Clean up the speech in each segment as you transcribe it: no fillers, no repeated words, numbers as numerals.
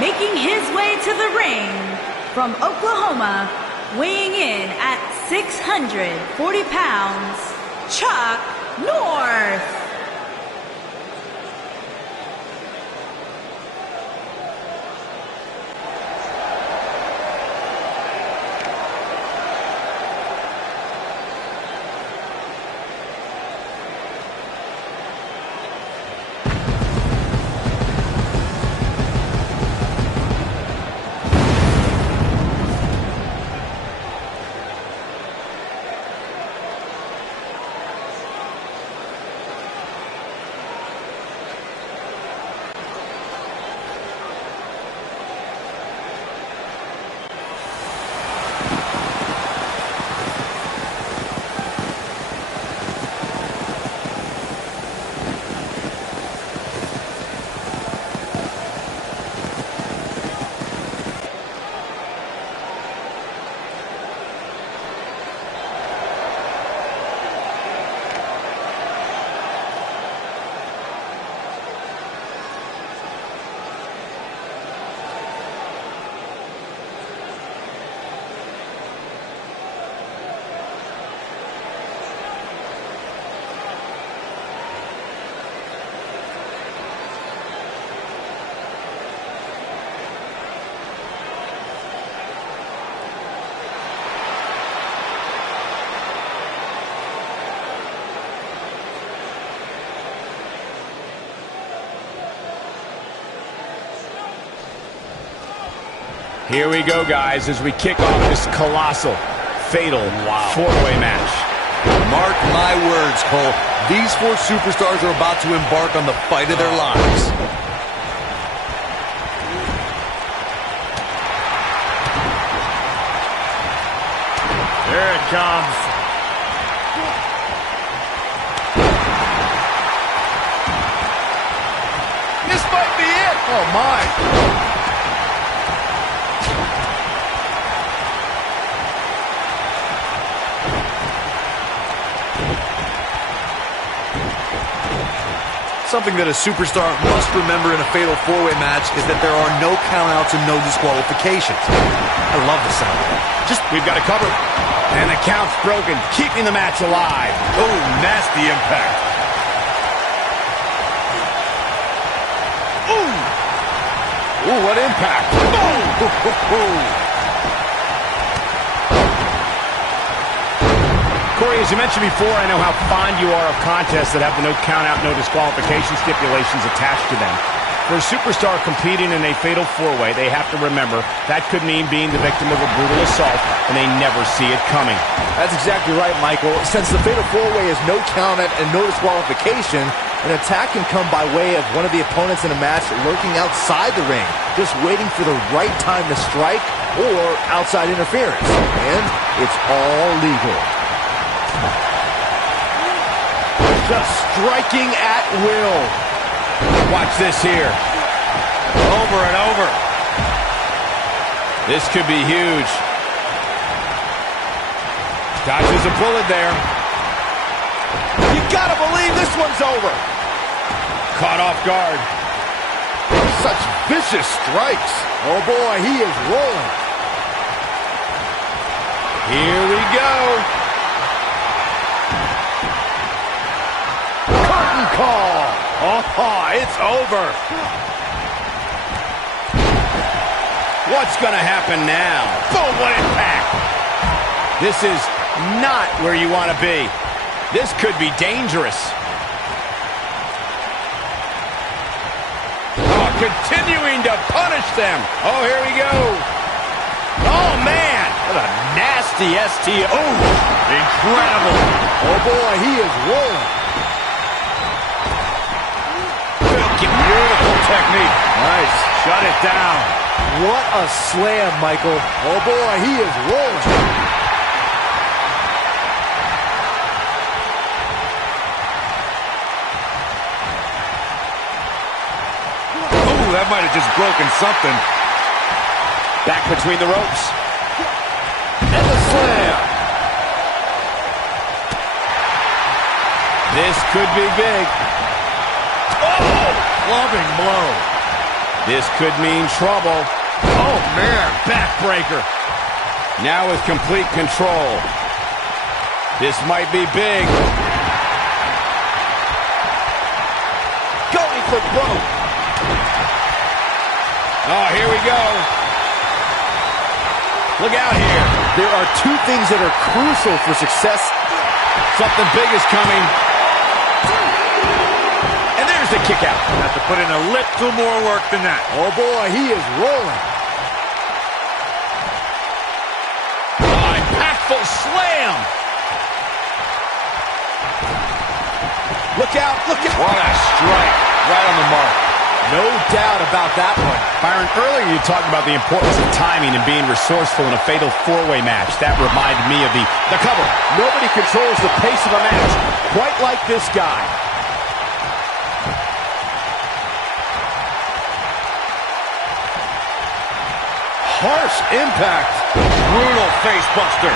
Making his way to the ring from Oklahoma, weighing in at 640 pounds, Chuck North. Here we go, guys, as we kick off this colossal, fatal four-way match. Mark my words, Cole. These four superstars are about to embark on the fight of their lives. There it comes. This might be it. Oh, my. Something that a superstar must remember in a fatal four-way match is that there are no countouts and no disqualifications. I love the sound of that. We've got it covered. And the count's broken, keeping the match alive. Oh, nasty impact. Ooh! Ooh, what impact. Oh! Corey, as you mentioned before, I know how fond you are of contests that have the no count-out, no disqualification stipulations attached to them. For a superstar competing in a fatal four-way, they have to remember that could mean being the victim of a brutal assault, and they never see it coming. That's exactly right, Michael. Since the fatal four-way is no count-out and no disqualification, an attack can come by way of one of the opponents in a match lurking outside the ring, just waiting for the right time to strike or outside interference. And it's all legal. Just striking at will. Watch this here. Over and over. This could be huge. Dodges a bullet there. You gotta believe this one's over. Caught off guard. Such vicious strikes. Oh boy, he is rolling. Here we go. Call. Oh, it's over. What's going to happen now? Boom, what impact. This is not where you want to be. This could be dangerous. Oh, continuing to punish them. Oh, here we go. Oh, man. What a nasty STO. Oh, incredible. Oh, boy, he is rolling. Beautiful technique. Nice. Shut it down. What a slam, Michael. Oh, boy, he is rolling. Oh, that might have just broken something. Back between the ropes. And the slam. This could be big. Oh! Loving blow. This could mean trouble. Oh, man, backbreaker. Now with complete control. This might be big. Going for broke. Oh, here we go. Look out here. There are two things that are crucial for success. Something big is coming. And there's the kick out. Have to put in a little more work than that. Oh boy, he is rolling. Oh, impactful slam. Look out, look out. What a strike. Right on the mark. No doubt about that one. Byron, earlier you talked about the importance of timing and being resourceful in a fatal four-way match. That reminded me of the cover. Nobody controls the pace of a match quite like this guy. Harsh impact. Brutal face buster.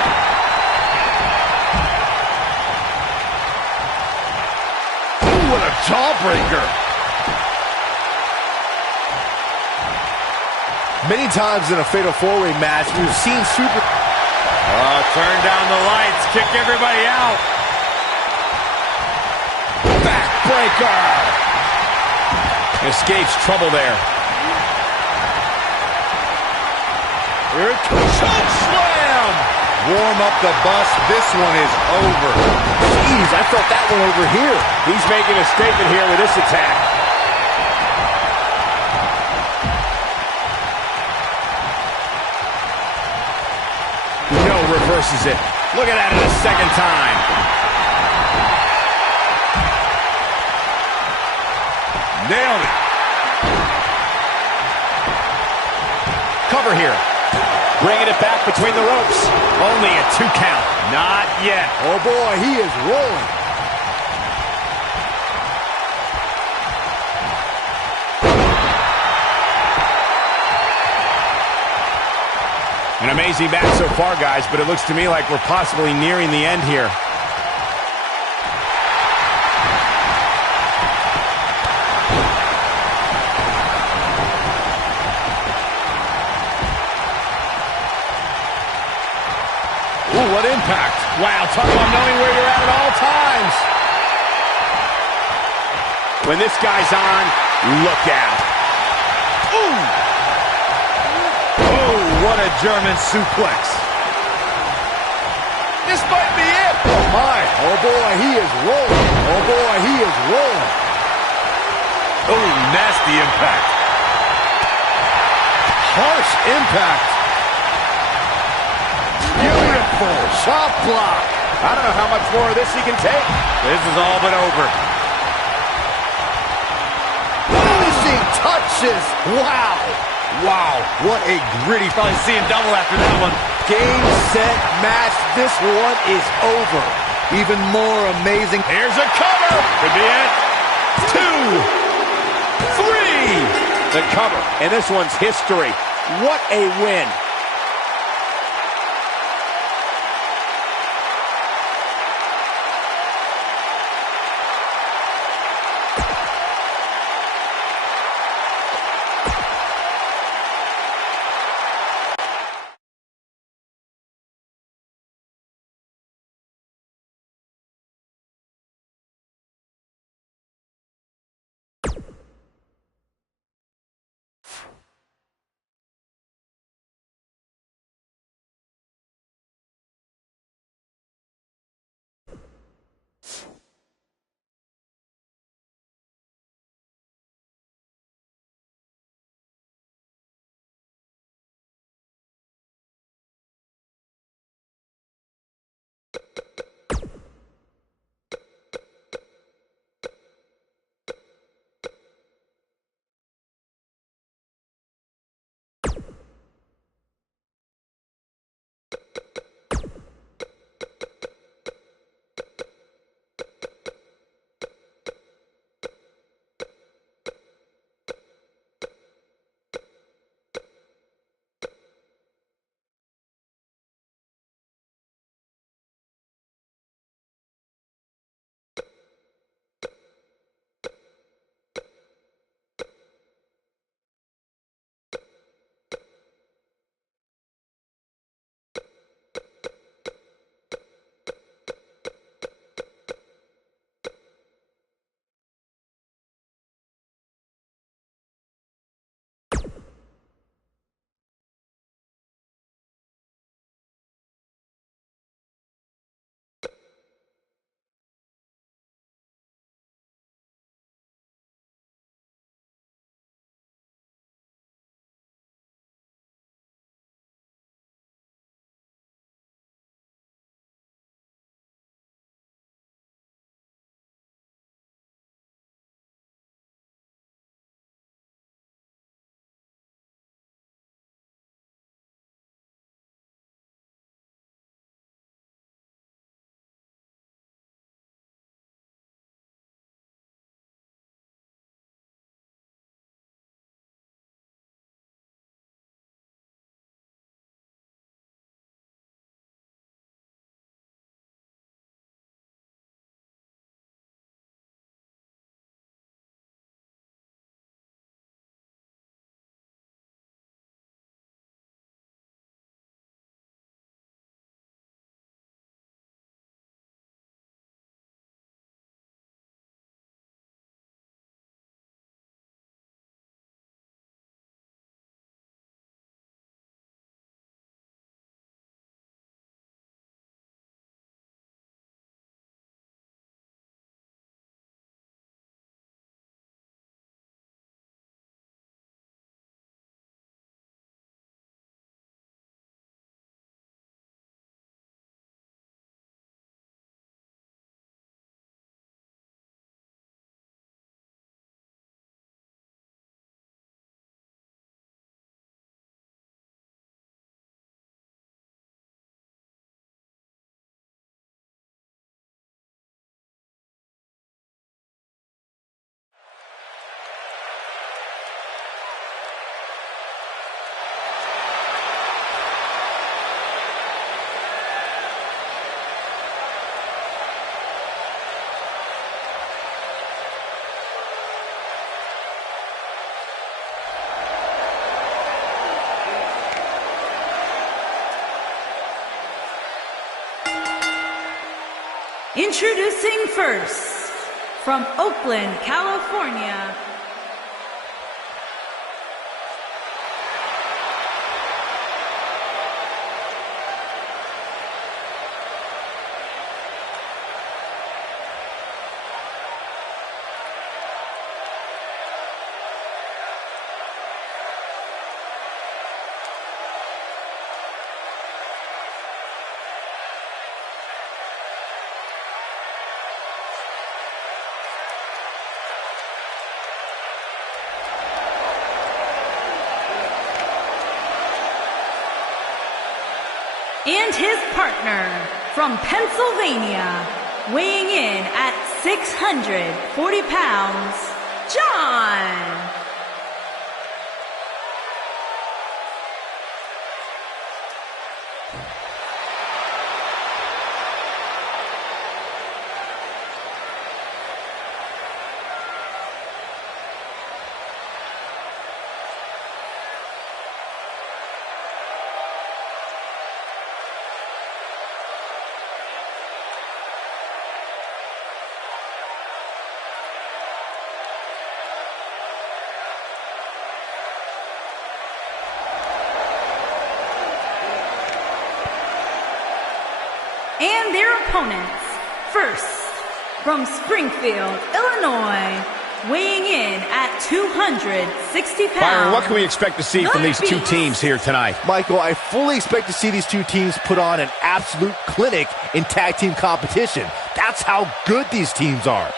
Ooh, what a jawbreaker. Many times in a fatal four-way match, we've seen Turn down the lights. Kick everybody out. Backbreaker. Escapes trouble there. Here it comes. Choke slam. Warm up the bus. This one is over. Jeez, I felt that one over here. He's making a statement here with this attack. No, reverses it. Look at that in a second time. Nailed it. Cover here. Bringing it back between the ropes. Only a 2 count. Not yet. Oh boy, he is rolling. An amazing match so far, guys, but it looks to me like we're possibly nearing the end here. Ooh, what impact. Wow, talk about knowing where you're at all times. When this guy's on, look out. Ooh! What a German suplex. This might be it. Oh my. Oh boy, he is rolling. Oh boy, he is rolling. Oh, nasty impact. Harsh impact. Beautiful chop block. I don't know how much more of this he can take. This is all but over. Finishing touches. Wow. Wow, what a gritty. Probably see him double after that one. Game, set, match. This one is over. Even more amazing. Here's a cover. Could be it. 2, 3. The cover. And this one's history. What a win. Introducing first, from Oakland, California, and his partner from Pennsylvania, weighing in at 640 pounds, John. And their opponents, first, from Springfield, Illinois, weighing in at 260 pounds. Byron, what can we expect to see from these two teams here tonight? Michael, I fully expect to see these two teams put on an absolute clinic in tag team competition. That's how good these teams are.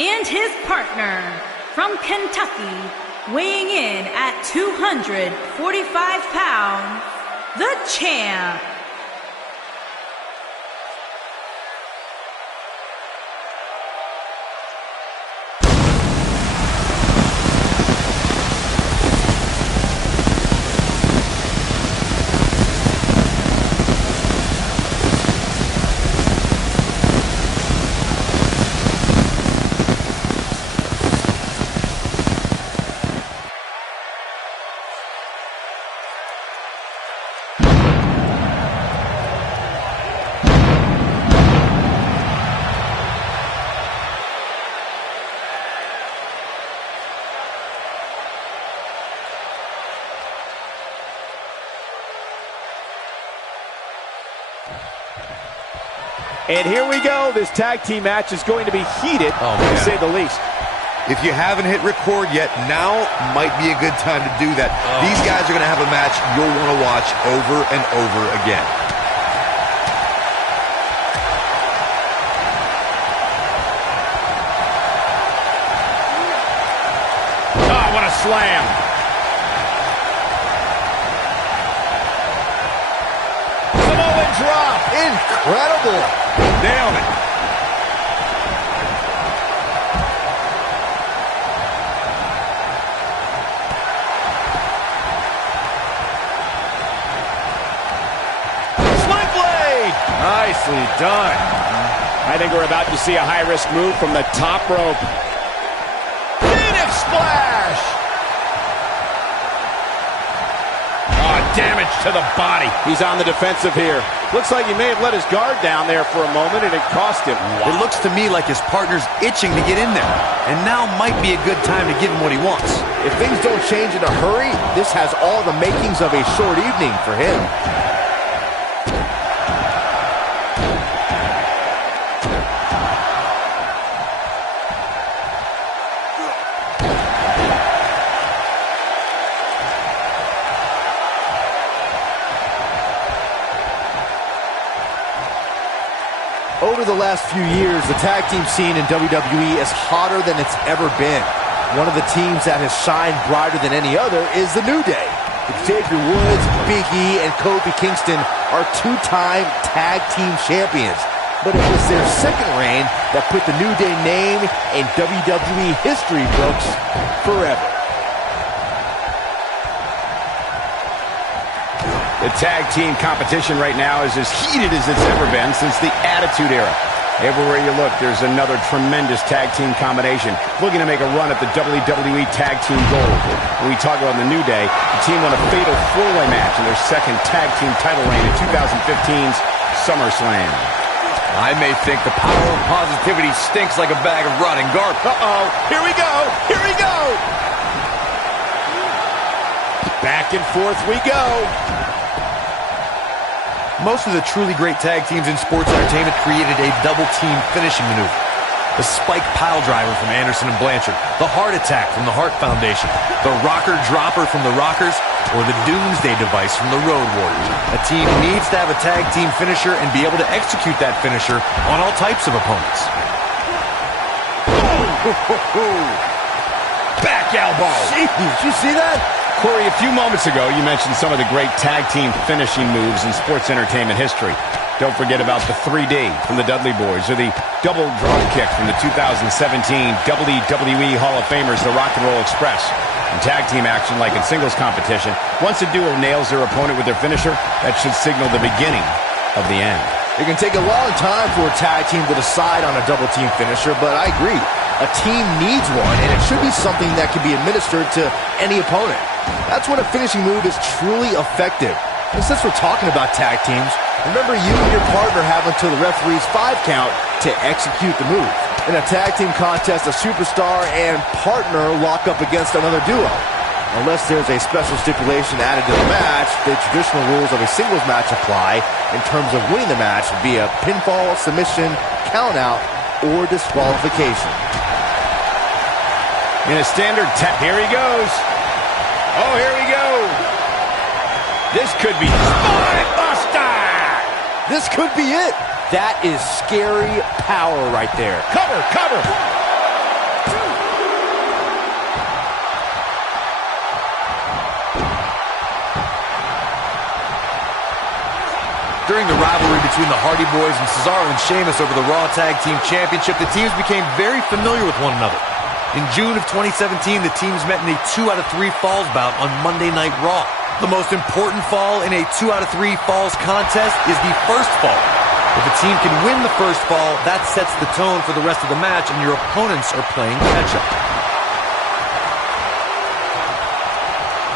And his partner from Kentucky, weighing in at 245 pounds, the champ. And here we go. This tag team match is going to be heated, to say the least. If you haven't hit record yet, now might be a good time to do that. These guys are going to have a match you'll want to watch over and over again. Oh, what a slam. Samoan drop. Incredible. Nailed it. Sling blade. Nicely done. I think we're about to see a high-risk move from the top rope. Phoenix splash. Oh, damage to the body. He's on the defensive here. Looks like he may have let his guard down there for a moment, and it cost him. Wow. It looks to me like his partner's itching to get in there. And now might be a good time to give him what he wants. If things don't change in a hurry, this has all the makings of a short evening for him. Over the last few years, the tag team scene in WWE is hotter than it's ever been. One of the teams that has shined brighter than any other is the New Day. Xavier Woods, Big E, and Kofi Kingston are two-time tag team champions. But it was their second reign that put the New Day name in WWE history books forever. The tag team competition right now is as heated as it's ever been since the Attitude Era. Everywhere you look, there's another tremendous tag team combination looking to make a run at the WWE Tag Team Gold. When we talk about the New Day, the team won a fatal four-way match in their second tag team title reign in 2015's SummerSlam. I may think the power of positivity stinks like a bag of rotting garbage. Uh-oh, here we go, here we go! Back and forth we go. Most of the truly great tag teams in sports entertainment created a double-team finishing maneuver. The spike pile driver from Anderson and Blanchard, the heart attack from the Hart Foundation, the rocker dropper from the Rockers, or the Doomsday device from the Road Warriors. A team needs to have a tag team finisher and be able to execute that finisher on all types of opponents. Back elbow! Jeez, did you see that? Corey, a few moments ago, you mentioned some of the great tag team finishing moves in sports entertainment history. Don't forget about the 3D from the Dudley Boys, or the double drum kick from the 2017 WWE Hall of Famers, the Rock and Roll Express. In tag team action, like in singles competition, once a duo nails their opponent with their finisher, that should signal the beginning of the end. It can take a long time for a tag team to decide on a double team finisher, but I agree. A team needs one, and it should be something that can be administered to any opponent. That's when a finishing move is truly effective. And since we're talking about tag teams, remember you and your partner have until the referee's 5 count to execute the move. In a tag team contest, a superstar and partner lock up against another duo. Unless there's a special stipulation added to the match, the traditional rules of a singles match apply in terms of winning the match via pinfall, submission, countout, or disqualification. In a standard here he goes. Oh, here we go. This could be Spine Buster. This could be it. That is scary power right there. Cover, cover. During the rivalry between the Hardy Boys and Cesaro and Sheamus over the Raw Tag Team Championship, the teams became very familiar with one another. In June of 2017, the teams met in a 2 out of 3 falls bout on Monday Night Raw. The most important fall in a 2 out of 3 falls contest is the first fall. If a team can win the first fall, that sets the tone for the rest of the match, and your opponents are playing catch-up.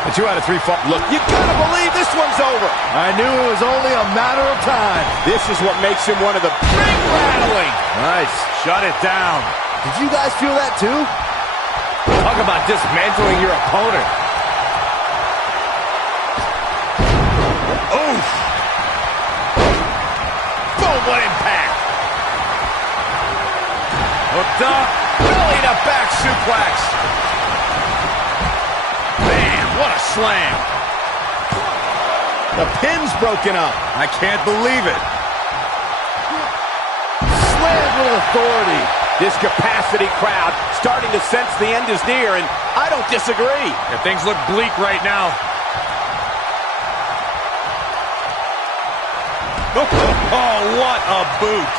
The 2 out of 3 fall. Look, You gotta believe this one's over. I knew it was only a matter of time. This is what makes him one of the big rattling. Nice. Shut it down. Did you guys feel that too? Talk about dismantling your opponent. Oof. Boom, what impact. Hooked up. Belly to back suplex. Man, what a slam. The pin's broken up. I can't believe it. Slammed with authority. This capacity crowd starting to sense the end is near, and I don't disagree. Yeah, things look bleak right now. Oh, what a boot.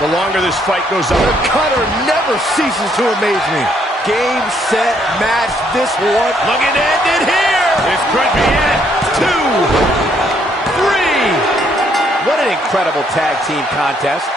The longer this fight goes on, The cutter never ceases to amaze me. Game, set, match, this one. looking to end it here. This could be it. 2, 3. What an incredible tag team contest.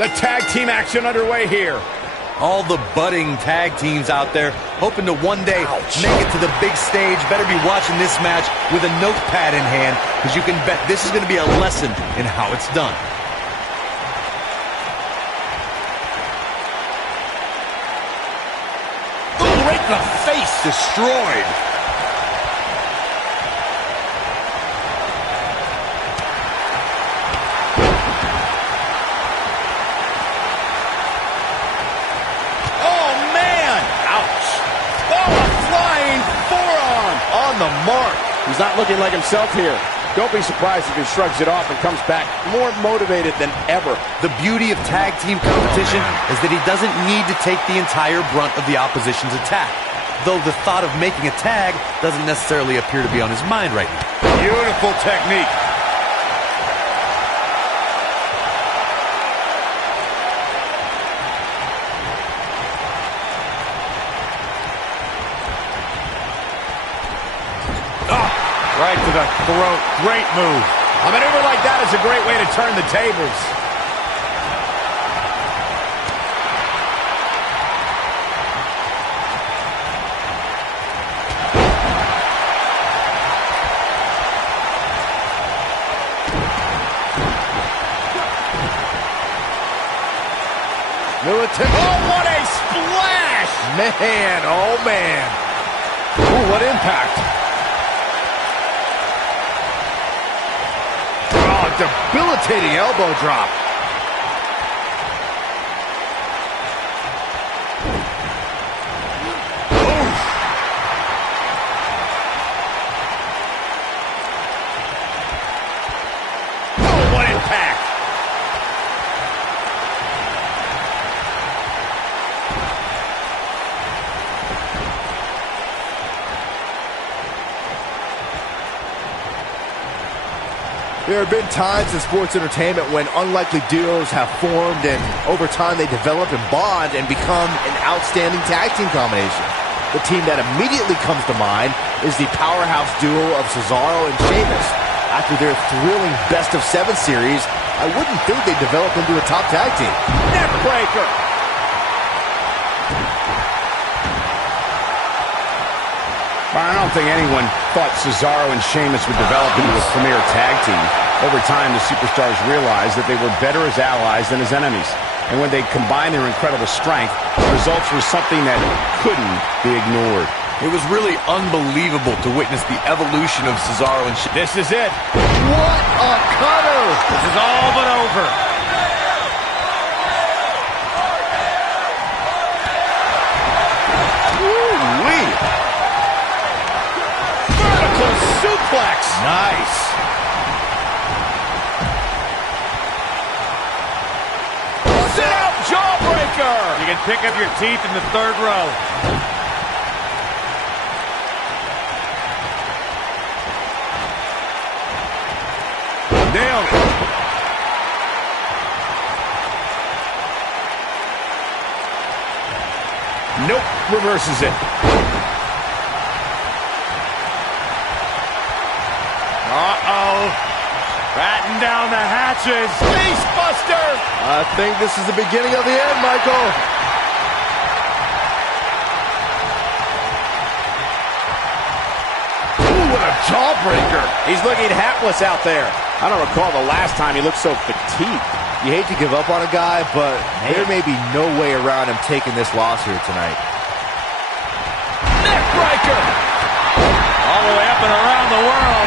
The tag team action underway here. All the budding tag teams out there hoping to one day make it to the big stage. Better be watching this match with a notepad in hand, because you can bet this is going to be a lesson in how it's done. Ooh, right in the face. Destroyed. On the mark. He's not looking like himself here. Don't be surprised if he shrugs it off and comes back more motivated than ever. The beauty of tag team competition is that he doesn't need to take the entire brunt of the opposition's attack, though the thought of making a tag doesn't necessarily appear to be on his mind right now. Beautiful technique. Right to the throat. Great move. A maneuver like that is a great way to turn the tables. Oh, what a splash! Man, oh man. Ooh, what impact. Debilitating elbow drop. Oh, what impact! There have been times in sports entertainment when unlikely duos have formed, and over time they develop and bond and become an outstanding tag team combination. The team that immediately comes to mind is the powerhouse duo of Cesaro and Sheamus. After their thrilling best-of-7 series, I wouldn't think they'd develop into a top tag team. Neck breaker. I don't think anyone thought Cesaro and Sheamus would develop into a premier tag team. Over time, the superstars realized that they were better as allies than as enemies. And when they combined their incredible strength, the results were something that couldn't be ignored. It was really unbelievable to witness the evolution of Cesaro and Sheamus. This is it. What a cutter! This is all but over. Woo-wee! Vertical suplex. Nice. Sit-out jawbreaker. You can pick up your teeth in the third row. Nailed it. Nope, reverses it. Uh-oh. Batten down the hatches. Face buster. I think this is the beginning of the end, Michael. Ooh, what a jawbreaker. He's looking hapless out there. I don't recall the last time he looked so fatigued. You hate to give up on a guy, but there may be no way around him taking this loss here tonight. Neck breaker. All the way up and around the world.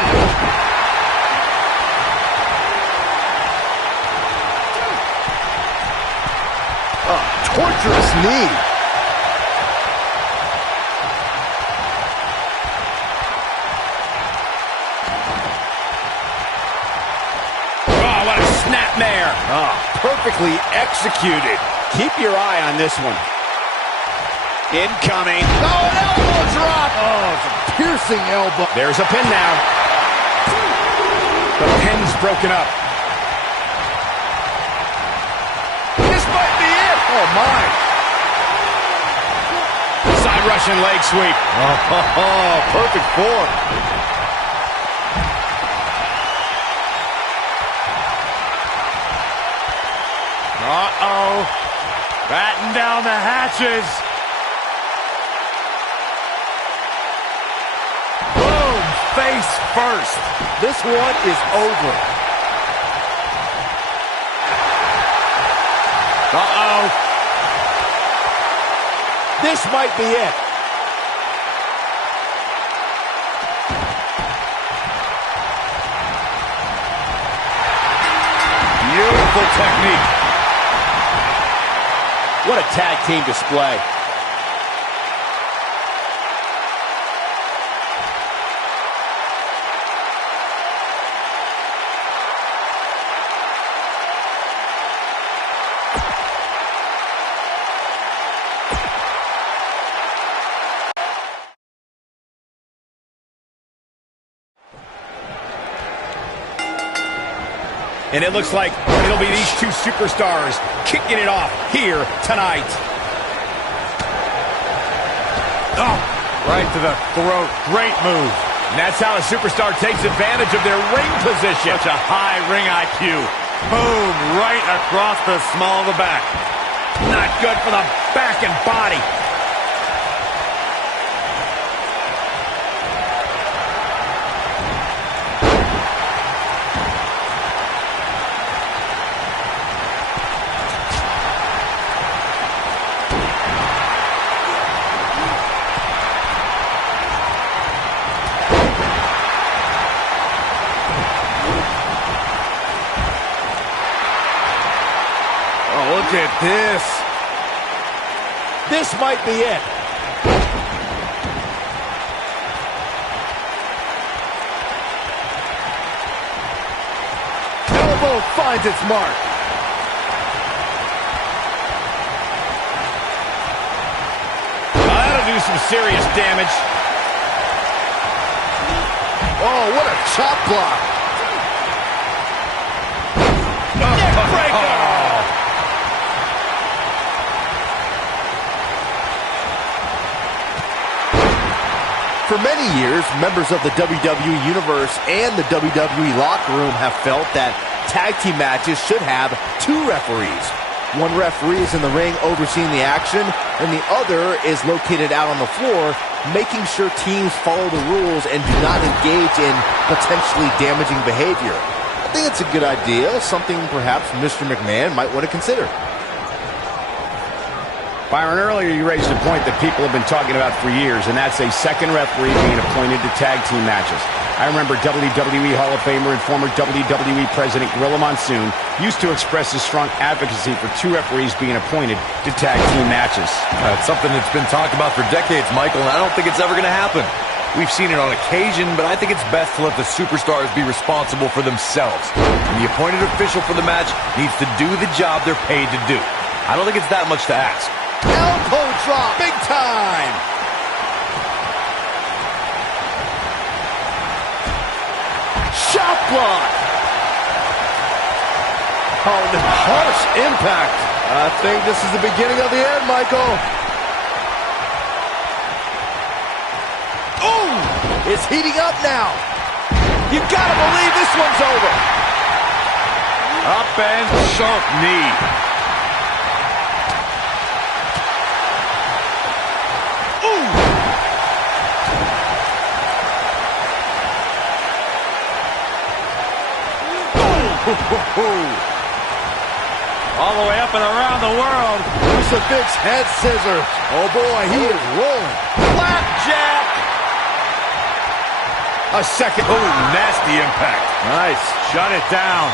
Torturous knee. Oh, what a snapmare. Oh, perfectly executed. Keep your eye on this one. Incoming. Oh, an elbow drop. Oh, it's a piercing elbow. There's a pin now. The pin's broken up. This might be it. Oh, my. Side Russian leg sweep. Oh, perfect form. Uh-oh. Batten down the hatches. Boom! Face first. This one is over. Uh-oh. This might be it. Beautiful technique. What a tag team display. And it looks like it'll be these two superstars kicking it off here tonight. Oh, right to the throat. Great move. And that's how a superstar takes advantage of their ring position. Such a high ring IQ. Boom, right across the small of the back. Not good for the back and body. Look at this. This might be it. Elbow finds its mark. That'll do some serious damage. Oh, what a chop block. Neck breaker. For many years, members of the WWE Universe and the WWE locker room have felt that tag team matches should have two referees. One referee is in the ring overseeing the action, and the other is located out on the floor, making sure teams follow the rules and do not engage in potentially damaging behavior. I think it's a good idea, something perhaps Mr. McMahon might want to consider. Byron, earlier you raised a point that people have been talking about for years, and that's a second referee being appointed to tag team matches. I remember WWE Hall of Famer and former WWE President Gorilla Monsoon used to express his strong advocacy for two referees being appointed to tag team matches. It's something that's been talked about for decades, Michael, and I don't think it's ever going to happen. We've seen it on occasion, but I think it's best to let the superstars be responsible for themselves. And the appointed official for the match needs to do the job they're paid to do. I don't think it's that much to ask. Elbow drop, big time! Shot block! Oh, the harsh impact. I think this is the beginning of the end, Michael. Oh! It's heating up now. You gotta believe this one's over. Up and sharp knee. All the way up and around the world. Crucifix head scissors. Oh boy, he is rolling. Flapjack. A second. Oh, nasty impact. Nice. Shut it down.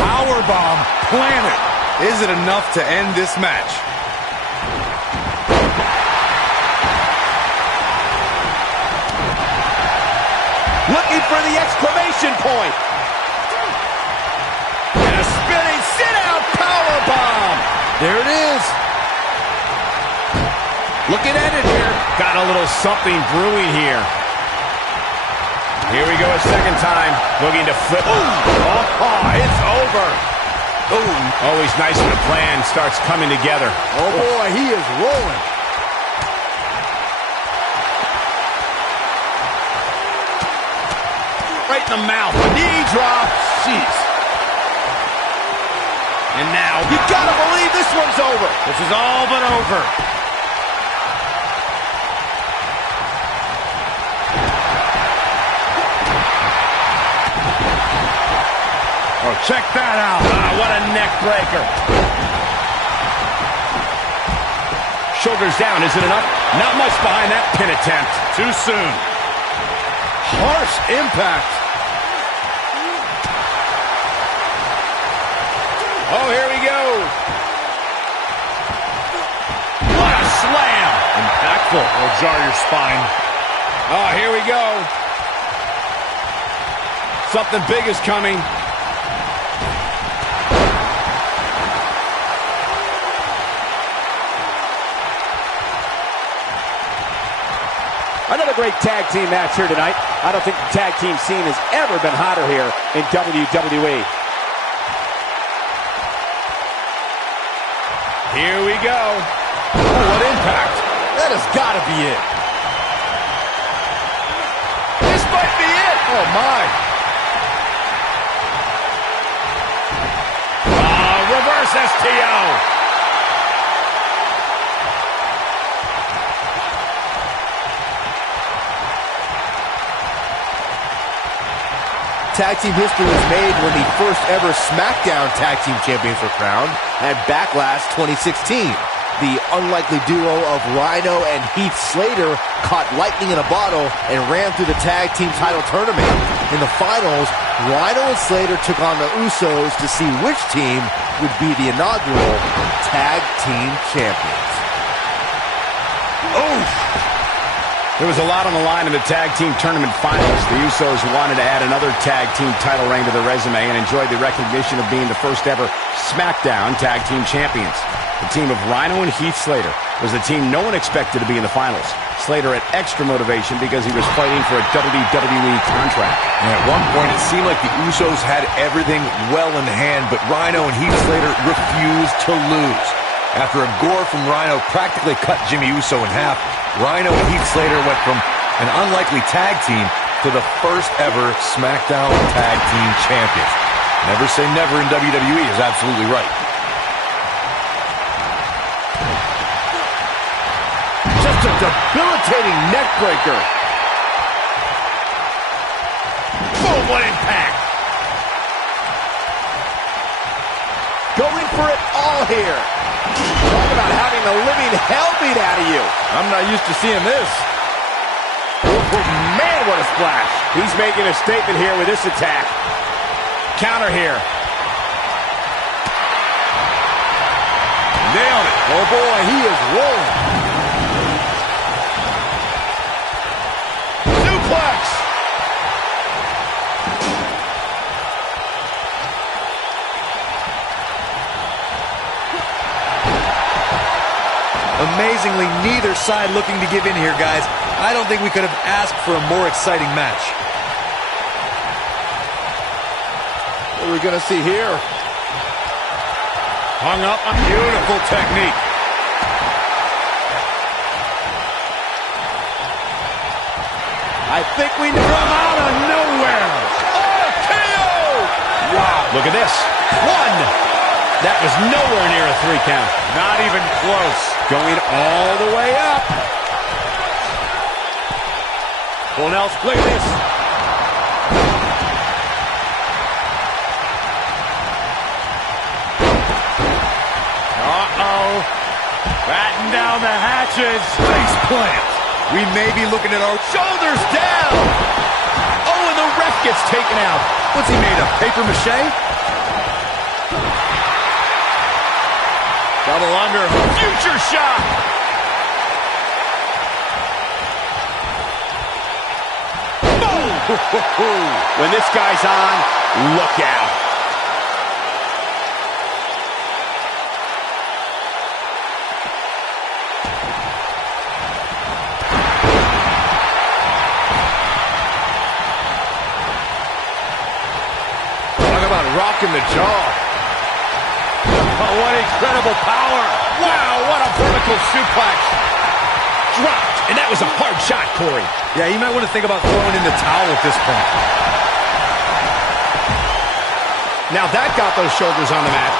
Powerbomb planted. Is it enough to end this match? Looking for the exclamation point. And a spinning sit-out powerbomb. There it is. Looking at it here. Got a little something brewing here. Here we go a second time. Looking to flip. Oh, it's over. Always nice when a plan starts coming together. Oh boy, he is rolling. Right in the mouth. Knee drop. Jeez. And now, you gotta believe this one's over. This is all but over. Oh, check that out. What a neck breaker. Shoulders down, is it enough? Not much behind that pin attempt. Too soon. Harsh impact. Oh, here we go. What a slam. Impactful. Will jar your spine. Oh, here we go. Something big is coming. Another great tag team match here tonight. I don't think the tag team scene has ever been hotter here in WWE. Here we go. Oh, what impact. That has got to be it. This might be it. Oh, my. Reverse STO. Tag team history was made when the first ever SmackDown Tag Team Champions were crowned at Backlash 2016. The unlikely duo of Rhino and Heath Slater caught lightning in a bottle and ran through the tag team title tournament. In the finals, Rhino and Slater took on the Usos to see which team would be the inaugural Tag Team Champions. Oh! There was a lot on the line in the tag team tournament finals. The Usos wanted to add another tag team title reign to their resume and enjoyed the recognition of being the first ever SmackDown Tag Team Champions. The team of Rhino and Heath Slater was the team no one expected to be in the finals. Slater had extra motivation because he was fighting for a WWE contract. And at one point, it seemed like the Usos had everything well in hand, but Rhino and Heath Slater refused to lose. After a gore from Rhino practically cut Jimmy Uso in half, Rhino and Heath Slater went from an unlikely tag team to the first ever SmackDown Tag Team Champions. Never say never in WWE is absolutely right. Just a debilitating neck breaker. Boom, what impact. Going for it all here. Talk about having the living hell beat out of you. I'm not used to seeing this. Oh, man, what a splash. He's making a statement here with this attack. Counter here. Nailed it. Oh, boy, he is rolling. Suplex. Amazingly, neither side looking to give in here, guys. I don't think we could have asked for a more exciting match. What are we going to see here? Hung up. Beautiful technique. I think we know him out of nowhere. RKO! Wow. Look at this. One. That was nowhere near a 3 count. Not even close. Going all the way up. One else. Look at this. Uh-oh. Batten down the hatches. Face plant. We may be looking at our Shoulders down. Oh, and the ref gets taken out. What's he made of? Paper mache? Double under. Future shot. Boom. When this guy's on, look out. Talk about rocking the jaw. Oh, what incredible power. Wow, what a vertical suplex. Dropped, and that was a hard shot, Corey. Yeah, you might want to think about throwing in the towel at this point. Now that got those shoulders on the mat.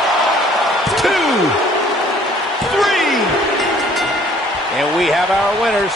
2, 3. And we have our winners.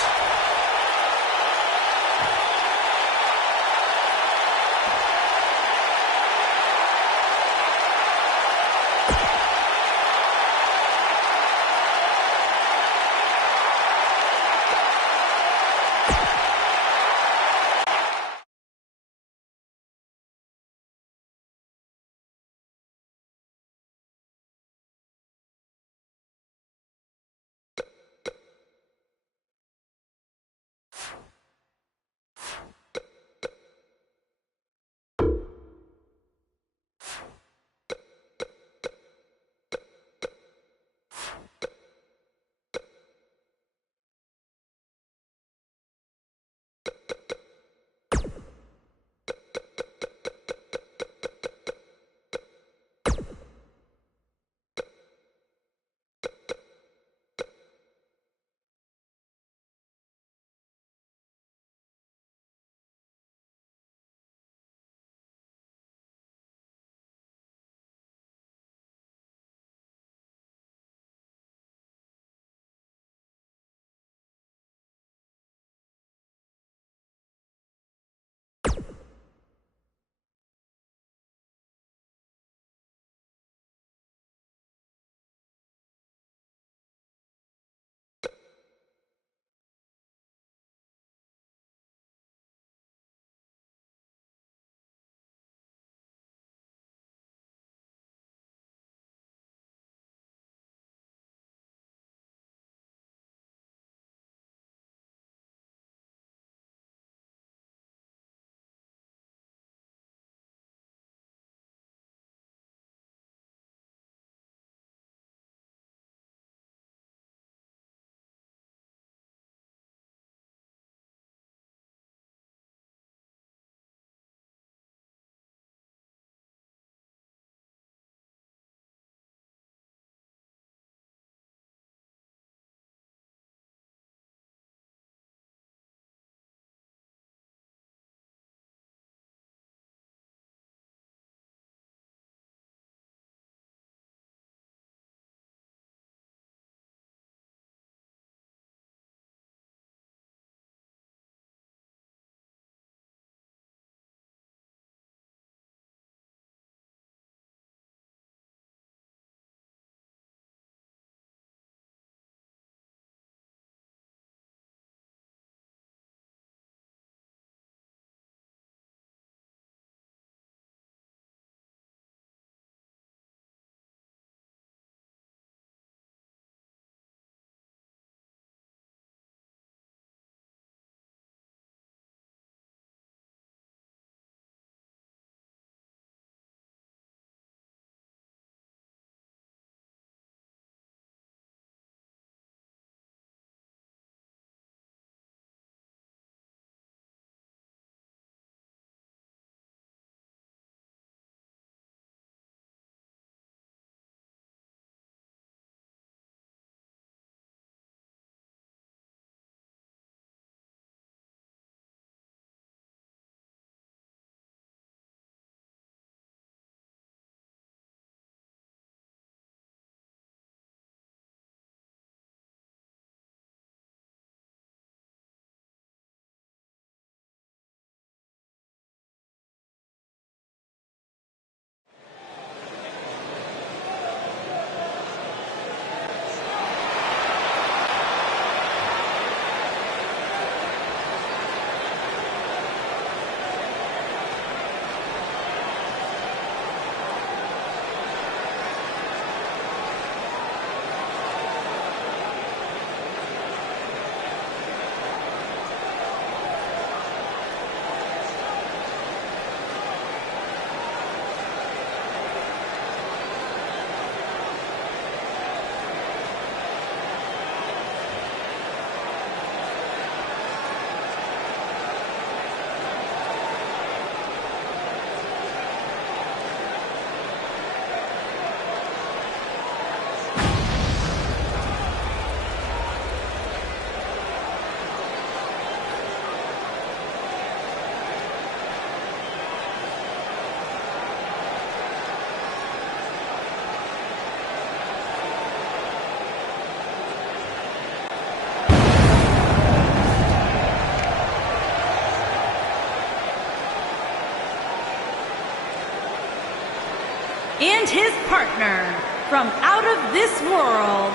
partner from out of this world,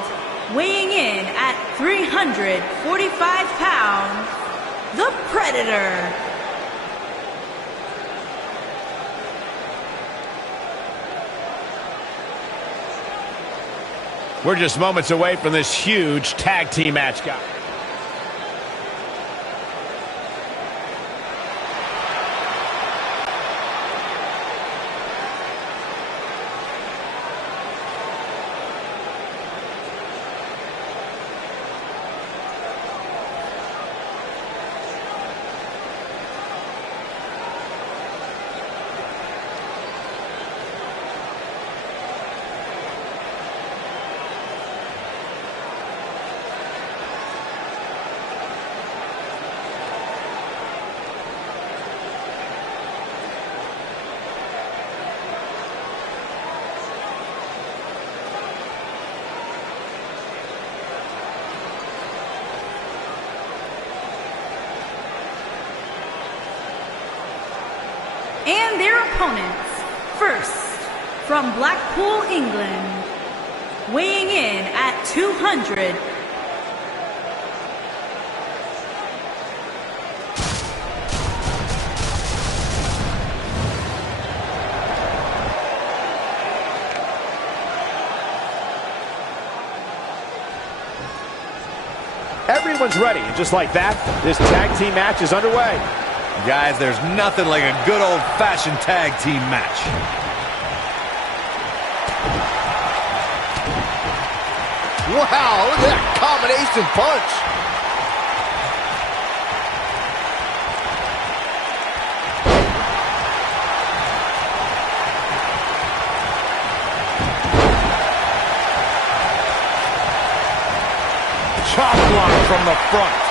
weighing in at 345 pounds, the Predator. We're just moments away from this huge tag team match, guys. And their opponents, first, from Blackpool, England, weighing in at 200. Everyone's ready, and just like that, this tag team match is underway. Guys, there's nothing like a good old-fashioned tag team match. Wow, look at that combination punch. Chop block from the front.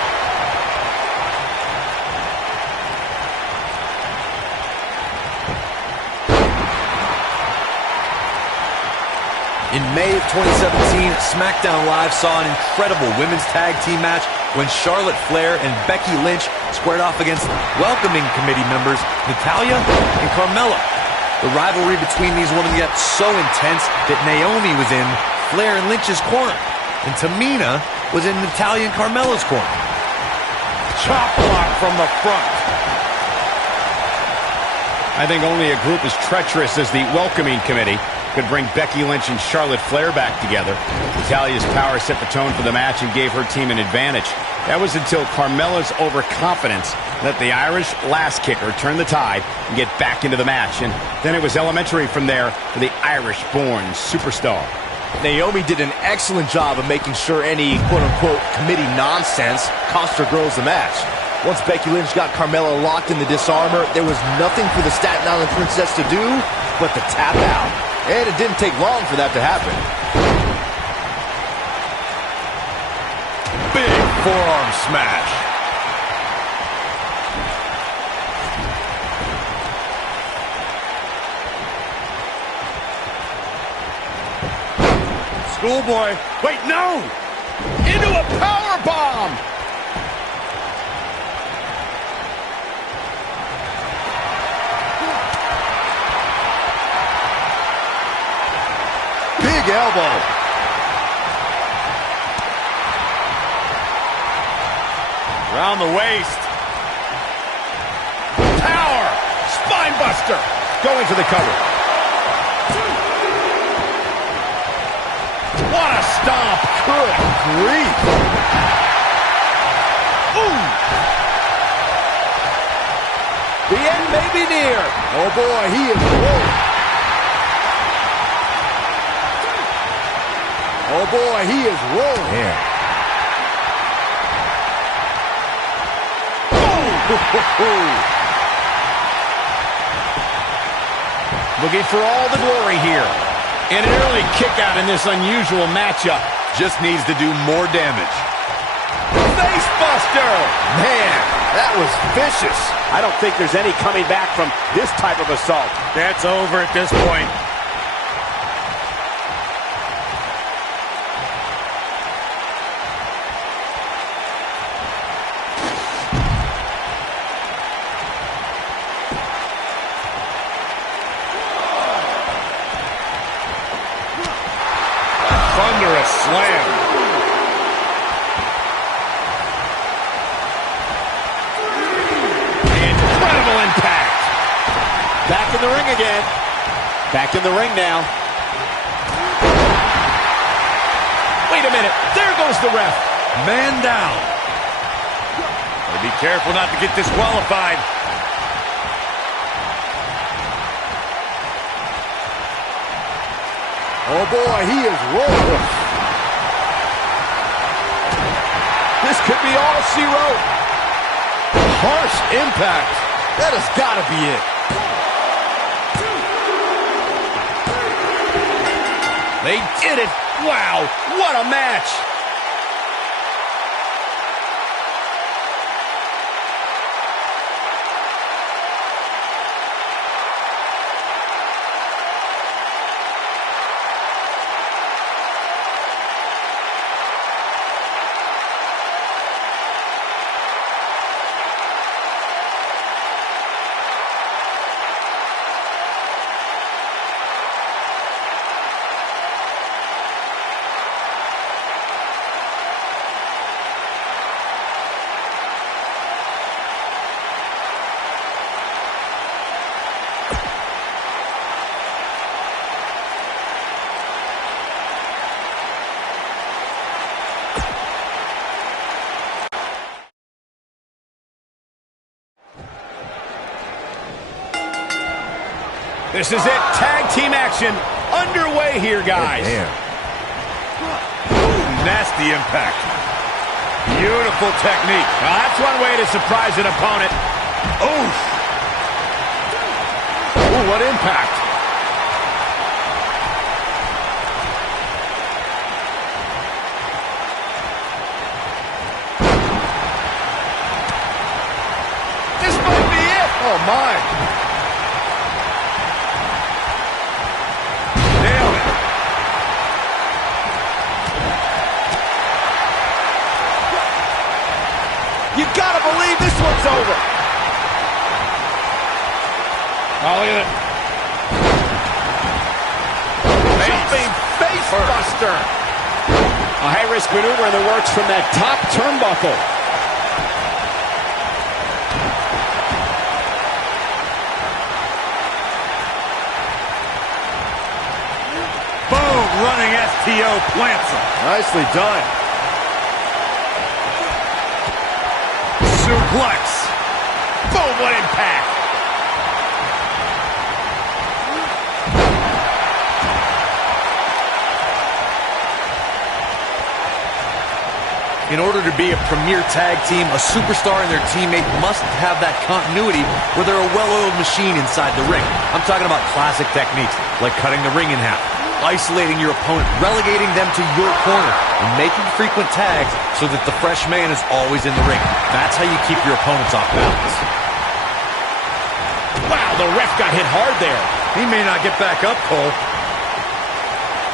In May of 2017, SmackDown Live saw an incredible women's tag team match when Charlotte Flair and Becky Lynch squared off against welcoming committee members Natalya and Carmella. The rivalry between these women got so intense that Naomi was in Flair and Lynch's corner, and Tamina was in Natalya and Carmella's corner. Chop block from the front. I think only a group as treacherous as the welcoming committee could bring Becky Lynch and Charlotte Flair back together. Natalya's power set the tone for the match and gave her team an advantage. That was until Carmella's overconfidence let the Irish last kicker turn the tide and get back into the match. And then it was elementary from there for the Irish-born superstar. Naomi did an excellent job of making sure any quote-unquote committee nonsense cost her girls the match. Once Becky Lynch got Carmella locked in the disarmor, there was nothing for the Staten Island Princess to do but to tap out. And it didn't take long for that to happen. Big forearm smash. Schoolboy. Wait, no! Into a power bomb! Big elbow. Around the waist. Power! Spine buster! Going for the cover. What a stomp! Good grief. Ooh! The end may be near. Oh boy, he is rolling. Oh boy, he is rolling. Yeah. Looking for all the glory here. And an early kick out in this unusual matchup. Just needs to do more damage. Face buster! Man, that was vicious. I don't think there's any coming back from this type of assault. That's over at this point. again. Back in the ring now. Wait a minute. There goes the ref. Man down. Gotta be careful not to get disqualified. Oh boy, he is rolling. This could be all zero. Harsh impact. That has got to be it. They did it. Wow, what a match. This is it. Tag team action underway here, guys. Nasty impact. Beautiful technique. Well, that's one way to surprise an opponent. Oof. Ooh, what impact. This might be it. Oh, my. You gotta believe this one's over. Oh, look at it. Jumping face buster. A high-risk maneuver in the works from that top turnbuckle. Boom. Running STO plants him. Nicely done. Suplex. Boom, what impact. In order to be a premier tag team, a superstar and their teammate must have that continuity where they're a well-oiled machine inside the ring. I'm talking about classic techniques like cutting the ring in half, isolating your opponent, relegating them to your corner, and making frequent tags so that the fresh man is always in the ring. That's how you keep your opponents off balance. Wow, the ref got hit hard there. He may not get back up, Cole.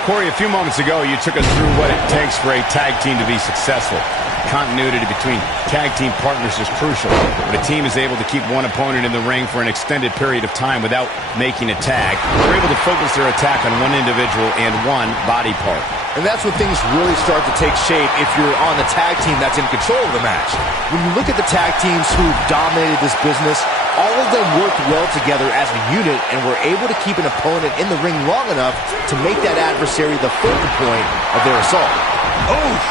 Corey, a few moments ago, you took us through what it takes for a tag team to be successful. Continuity between tag team partners is crucial. When a team is able to keep one opponent in the ring for an extended period of time without making a tag, they're able to focus their attack on one individual and one body part. And that's when things really start to take shape if you're on the tag team that's in control of the match. When you look at the tag teams who dominated this business, all of them worked well together as a unit and were able to keep an opponent in the ring long enough to make that adversary the focal point of their assault. Oof.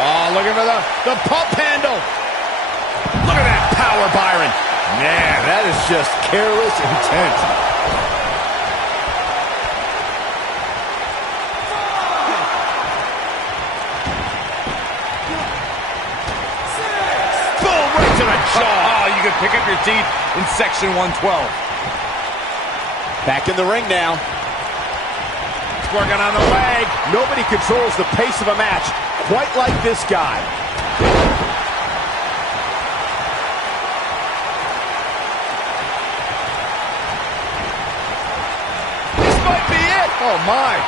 Oh, looking for the pump handle. Look at that power, Byron. Man, that is just careless intent. Oh, you can pick up your teeth in section 112. Back in the ring now. Working on the leg. Nobody controls the pace of a match quite like this guy. This might be it. Oh, my.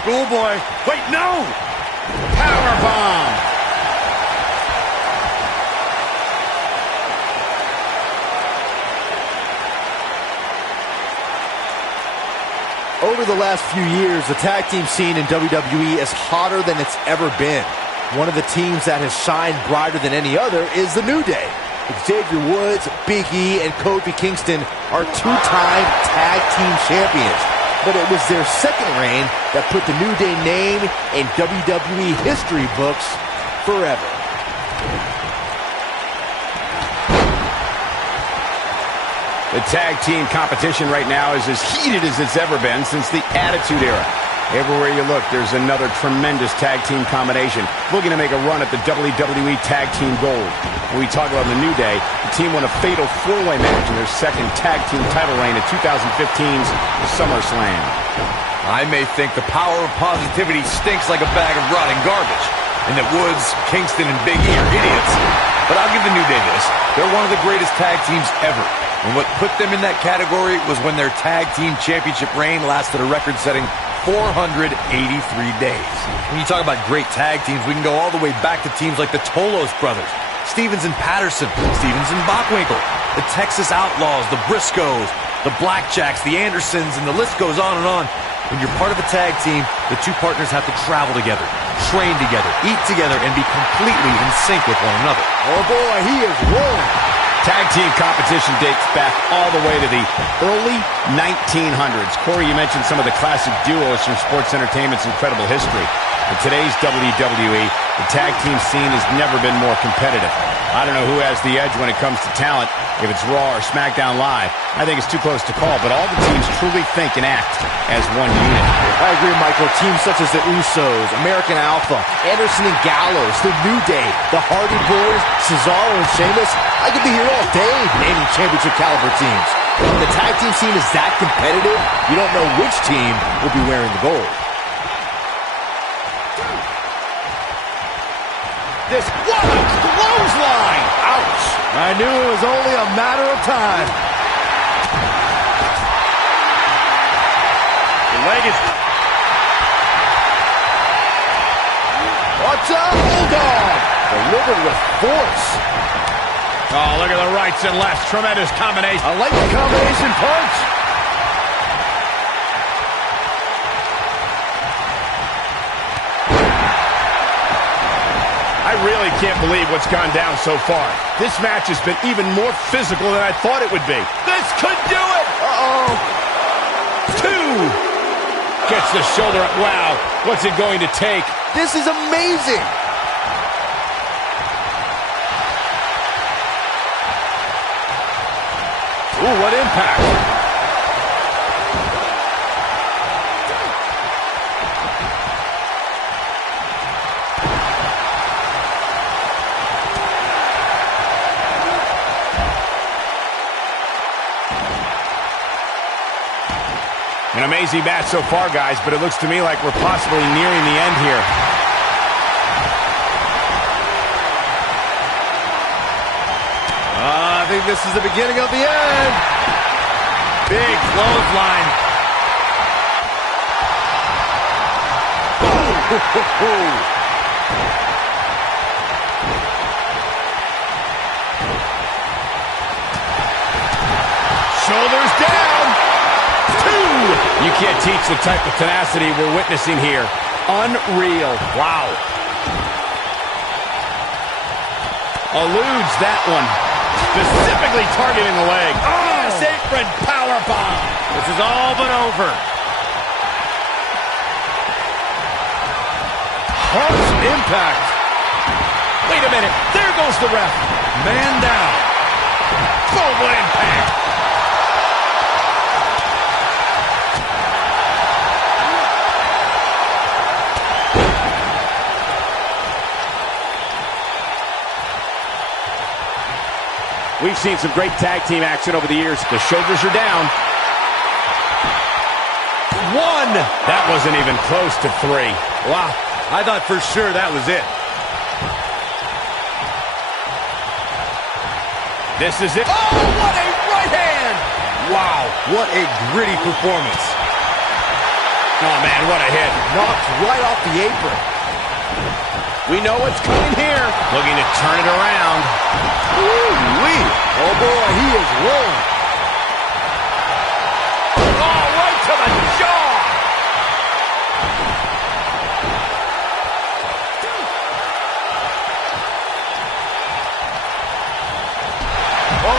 Schoolboy. Wait, no! Powerbomb. Over the last few years, the tag team scene in WWE is hotter than it's ever been. One of the teams that has shined brighter than any other is the New Day. Xavier Woods, Big E, and Kofi Kingston are two-time tag team champions. But it was their second reign that put the New Day name in WWE history books forever. The tag team competition right now is as heated as it's ever been since the Attitude Era. Everywhere you look, there's another tremendous tag team combination looking to make a run at the WWE Tag Team Gold. When we talk about the New Day, the team won a fatal four-way match in their second tag team title reign at 2015's SummerSlam. I may think the power of positivity stinks like a bag of rotting garbage, and that Woods, Kingston, and Big E are idiots. But I'll give the New Day this. They're one of the greatest tag teams ever. And what put them in that category was when their tag team championship reign lasted a record-setting 483 days. When you talk about great tag teams, we can go all the way back to teams like the Tolos brothers, Stevens and Patterson, Stevens and Bockwinkel, the Texas Outlaws, the Briscoes, the Blackjacks, the Andersons, and the list goes on and on. When you're part of a tag team, the two partners have to travel together, train together, eat together, and be completely in sync with one another. Oh boy, he is rolling. Tag team competition dates back all the way to the early 1900s. Corey, you mentioned some of the classic duos from sports entertainment's incredible history. In today's WWE, the tag team scene has never been more competitive. I don't know who has the edge when it comes to talent, if it's Raw or SmackDown Live. I think it's too close to call, but all the teams truly think and act as one unit. I agree, Michael. Teams such as the Usos, American Alpha, Anderson and Gallows, the New Day, the Hardy Boys, Cesaro and Sheamus. I could be here all day naming championship caliber teams. When the tag team scene is that competitive, you don't know which team will be wearing the gold. What a clothesline! Ouch! I knew it was only a matter of time. The leg is... What's up? Bulldog! Delivered with force. Oh, look at the rights and lefts. Tremendous combination. I like the combination punch. I really can't believe what's gone down so far. This match has been even more physical than I thought it would be. This could do it! Uh-oh. 2. Gets the shoulder up. Wow. What's it going to take? This is amazing. Ooh, what impact. An amazing match so far, guys, but it looks to me like we're possibly nearing the end here. I think this is the beginning of the end. Big clothesline. Shoulders down. 2. You can't teach the type of tenacity we're witnessing here. Unreal. Wow. Eludes that one. Specifically targeting the leg. Yes, apron powerbomb. This is all but over. Harsh impact. Wait a minute. There goes the ref. Man down. Global impact. We've seen some great tag team action over the years. The shoulders are down. 1. That wasn't even close to 3. Wow. I thought for sure that was it. This is it. Oh, what a right hand! Wow, what a gritty performance. Oh, man, what a hit. Knocked right off the apron. We know what's coming here. Looking to turn it around. Woo-wee. Oh, boy, he is rolling. Oh, right to the jaw!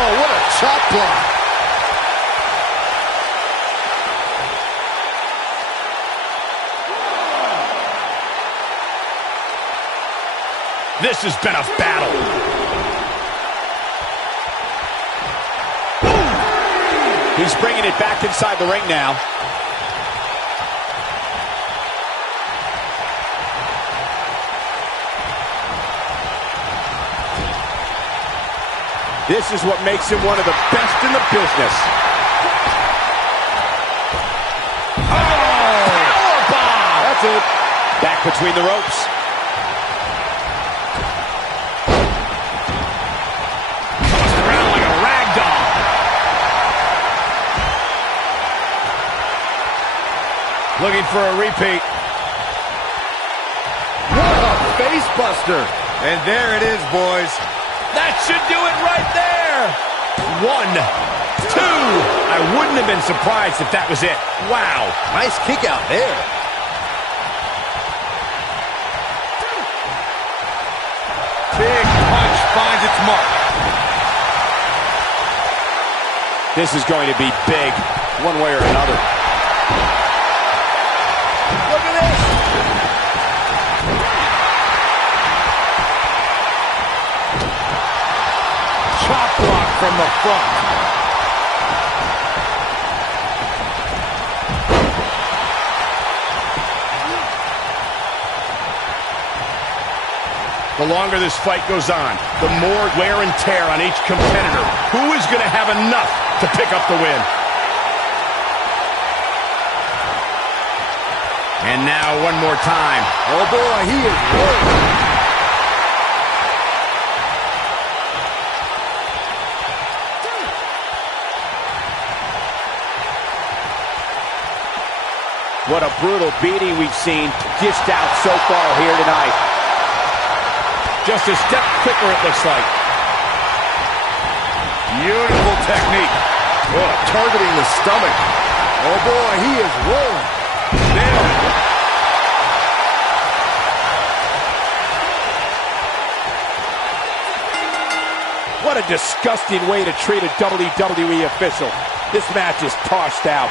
Oh, what a chop block. This has been a battle. He's bringing it back inside the ring now. This is what makes him one of the best in the business. Oh! Powerbomb! That's it. Back between the ropes. Tossed around like a rag doll. Looking for a repeat. What a face buster. And there it is, boys. That should do it right there. 1, 2. I wouldn't have been surprised if that was it. Wow. Nice kick out there. Big punch finds its mark. This is going to be big, one way or another. Look at this. Chop block from the front. The longer this fight goes on, the more wear and tear on each competitor. Who is going to have enough to pick up the win? And now one more time. Oh boy, he is rolling. What a brutal beating we've seen dished out so far here tonight. Just a step quicker, it looks like. Beautiful technique. Oh, targeting the stomach. Oh boy, he is rolling. Nailed it. What a disgusting way to treat a WWE official. This match is tossed out.